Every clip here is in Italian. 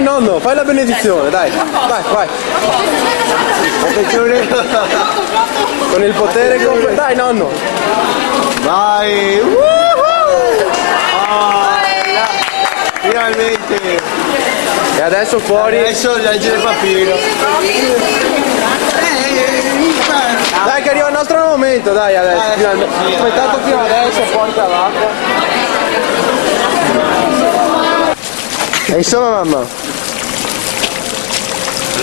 Dai nonno, fai la benedizione, dai. Vai, vai. Con il potere completo. Dai nonno. Vai. Finalmente. E adesso fuori. Adesso leggere il papiro. Dai che arriva il nostro momento, dai adesso. Aspettato fino adesso, porta l'acqua. E insomma mamma.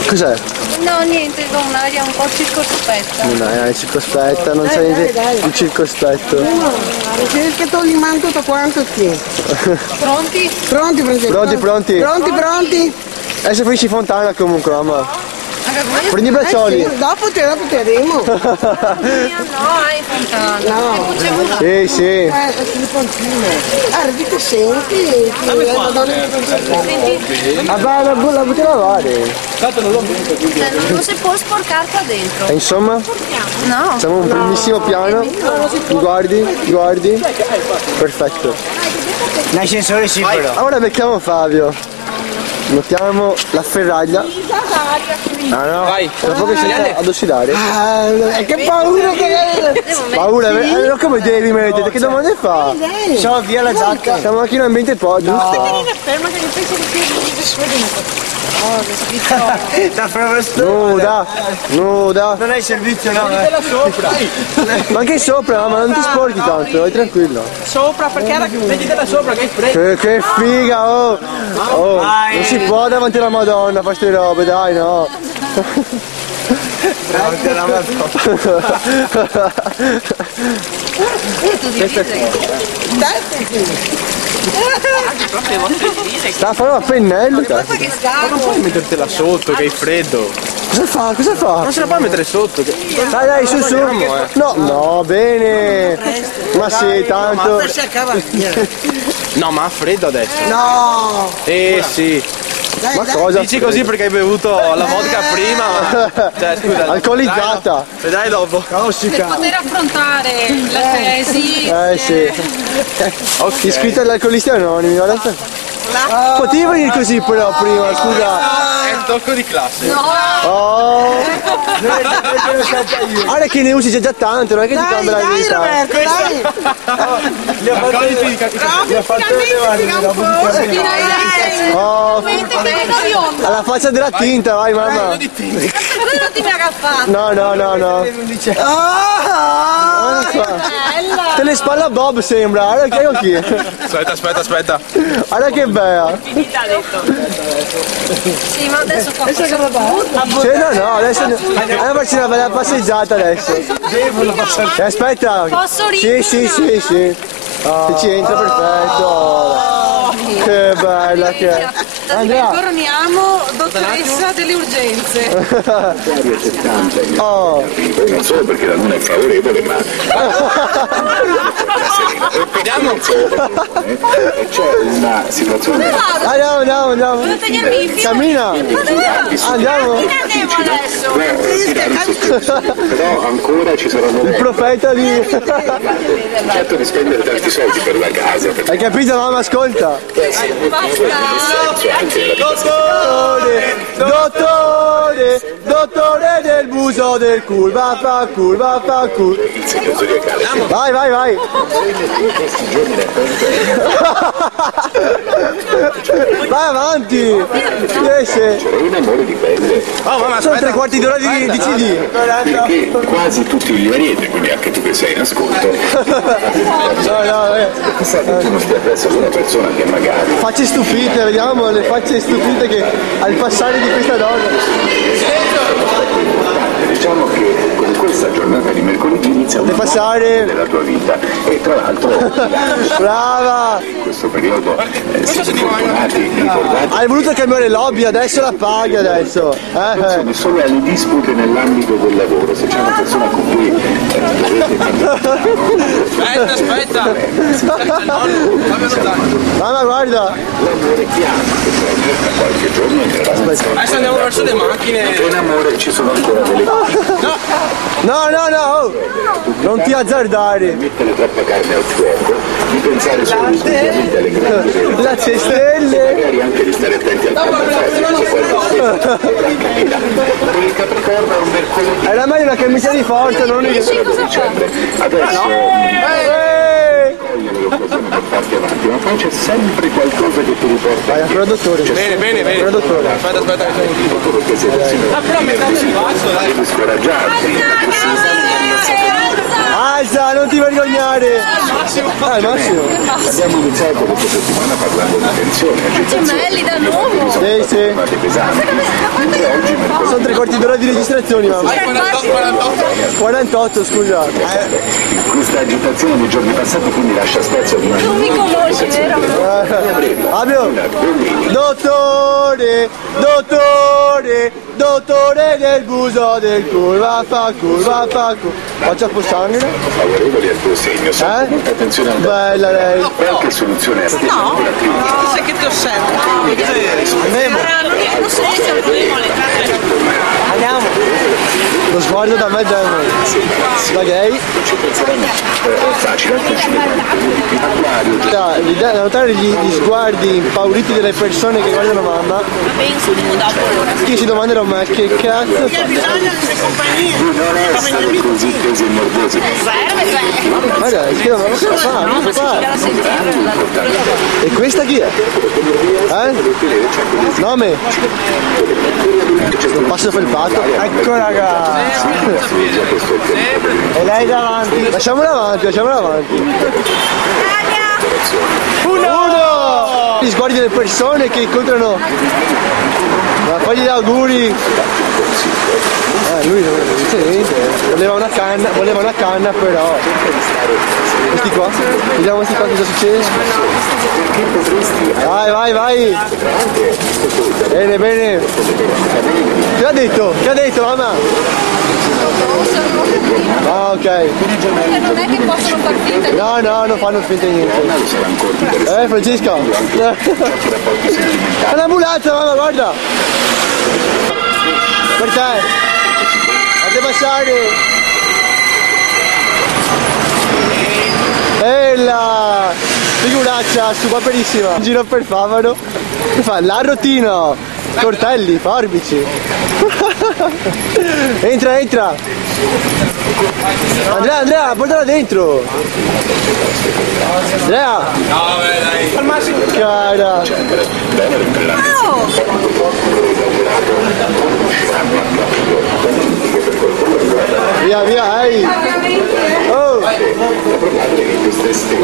Cos'è? No, niente, con un'aria un po' circospetta. Un'aria circospetta, non c'è niente di circospetto. Che togli man tutto quanto qui. Pronti? Pronti, pronti. Pronti. Adesso finisci fontana comunque, mamma. Prendi i braccioli. Sì, dopo terremo. No, hai fontana. No. Sì, sì. Arredi senti. Ah, la butti a lavare. Non si può sporcare qua dentro. E insomma? No. Siamo un primissimo piano. Guardi. Perfetto. L'ascensore sì però. Ora becchiamo Fabio. Mettiamo la ferraglia. Ah no, vai. Dopo che si ad ossidare. Che paura che Paura, come devi mettere? Che domande fa? So, via la giacca. Siamo anche in un ambiente po', giusto? Ferma che penso che Nuda. Non hai servizio, no? Ma anche sopra, ma non ti sporchi tanto, vai tranquillo. Sopra, perché era mettitela sopra, che hai freddo. Che figa, oh! Non si può davanti alla Madonna fare ste robe, dai, no! Davanti alla Madonna. Sta a fare una pennella! Ma non puoi mettertela sotto, che hai freddo. Cosa fa? Non se la puoi mettere sotto. Dai, su. No, bene! Ma sì, tanto. No, ma ha freddo adesso. No. Sì. Ma cosa? Dici così perché hai bevuto la vodka prima, ma... Cioè, scusa. Alcolizzata. Vedrai dopo. per poter affrontare la tesi. Sì. Iscritta agli anonimi, guarda. Potevi venire così però prima, scusa. È un tocco di classe. Oh. Guarda che ne usi già tanto, non è che ti cambia la vita. Roberto, dai. Oh, alla faccia della tinta, vai mamma. Non ti mi ha agaffato. No. Te le spalla Bob sembra, guarda che occhi. Aspetta. Guarda che bella. Sì, ma adesso qua No, adesso andiamo a farci una bella passeggiata adesso. Aspetta. Posso ridere? Sì. Se ci entra perfetto. Che bella che è. Andrea. Coroniamo dottoressa delle urgenze. Oh. Non solo perché la luna è favorevole, ma Andiamo. c'è una situazione Andiamo. Devo tenermi i fili. Cammina. Andiamo. Adesso. però ancora ci saranno Il profeta di... certo di spendere tanti soldi per la casa, per Hai capito mamma? Ascolta. Dottore del muso del cul, va fa cul. il segno zodiacale. Vai. Vai avanti. Riesce. C'era un amore dipende, Sono 3/4 d'ora di CD. perché quasi tutti gli varieti, quindi anche tu che sei in ascolto, sai che tu non stia presso una persona che magari Facce stupite, vediamo le facce stupite che al passare di questa donna. diciamo che con questa giornata di mercoledì inizia una passare della tua vita e tra l'altro Brava! in questo periodo siete fortunati, ricordate Hai voluto cambiare lobby, adesso la paghi adesso. sono solo alle dispute nell'ambito del lavoro, se c'è una persona con cui Aspetta. Mamma guarda! l'amore piano, che tra qualche giorno entrerà nel senso. Adesso andiamo verso le macchine. In amore ci sono ancora delle No, oh. Non ti azzardare! mettere troppa carne al fuoco, di pensare solo esclusivamente alle grandi realtà, La cestelle! magari anche di stare attenti al campo Era meglio una camicia di forza, non un... Sì, cosa fa? Adesso cogliere l'occasione per farti avanti, ma poi c'è sempre qualcosa che ti riporta. Vai, ancora dottore. Bene, bene, bene. Ancora dottore. Aspetta, aspetta che sono un Tutto perché sei persino però metà del basso, dai. devi scoraggiarti. Alza, non ti vergognare. Massimo. Ah, il massimo. Abbiamo iniziato questa settimana parlando di tensione, agitazione, Gemelli da nuovo. Sì, sì. chiamate pesanti. Sono 3/4 d'ora di registrazione, mamma. 48. 48, scusa. Questa agitazione dei giorni passati quindi lascia spazio ad una Non mi conosci, vero? Fabio. Dottore, dottore, dottore del buso del culo, vaffanculo, vaffanculo. Faccia a sangue? favorevoli al tuo segno, sempre molta attenzione al Bella lei. qualche soluzione è stata ancora più Sai che ti osservo? Non so se Andiamo. Lo sguardo da me demone. Da gay. facile al principio. Da notare gli sguardi impauriti delle persone che guardano mamma, penso dopo allora. che si domandano ma che cazzo fa? Non essere così tesi e nervosi. Ma dai, che ma cosa fa? Cosa fa? E questa chi è? Nome? Non passa felpato. Ecco raga. E lei davanti. Lasciamola avanti, lasciamola avanti. Uno! Gli sguardi delle persone che incontrano. Ma fagli gli auguri. Lui non dice niente. Voleva una canna però. Questi qua? Vediamo questi qua cosa succede. Vai, vai, vai. Bene, bene. Che ha detto? Che ha detto mamma? Ah, ok. Non è che possono far finta di... No, no, non fanno finta di niente. Francesca? È un'ambulanza, mamma, guarda! Per te! Fate passare! Bella! Figuraccia, superissima! In giro per Favaro. Che fa? L'arrotino! Cortelli, forbici! Entra, entra! Andrea, Andrea, portala dentro! Andrea! No, vabbè, dai. Cara! Via, via, ehi! Oh!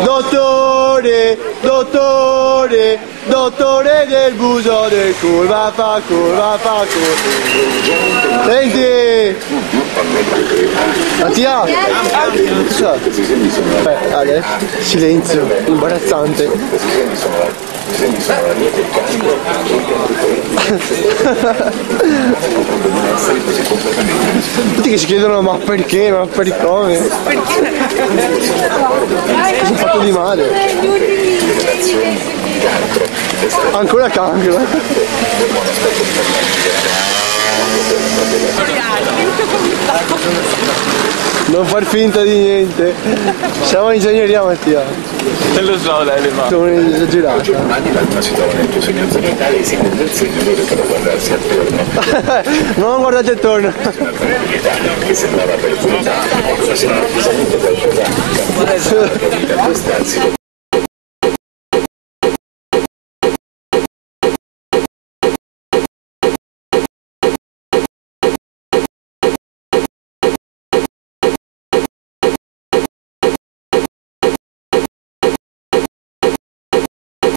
Dottore, dottore, dottore del buso del culo, vaffanculo, vaffanculo. Senti! Mattia! Cosa? Aspetta, silenzio, imbarazzante. Tutti che si chiedono ma perché, ma per come? Cosa ho fatto di male? Ancora cancro. Non far finta di niente. Siamo in ingegneria, Mattia. Te lo so, lei ma. Sono esagerato. Giornali l'altro si trova nel tuo segno zodiacale e i segni del segno dovrebbero guardarsi attorno. Non guardate attorno. Una tranquillità che sembrava perduta, ora sembra precisamente qualcos'altro. Questa vita, quest'anzi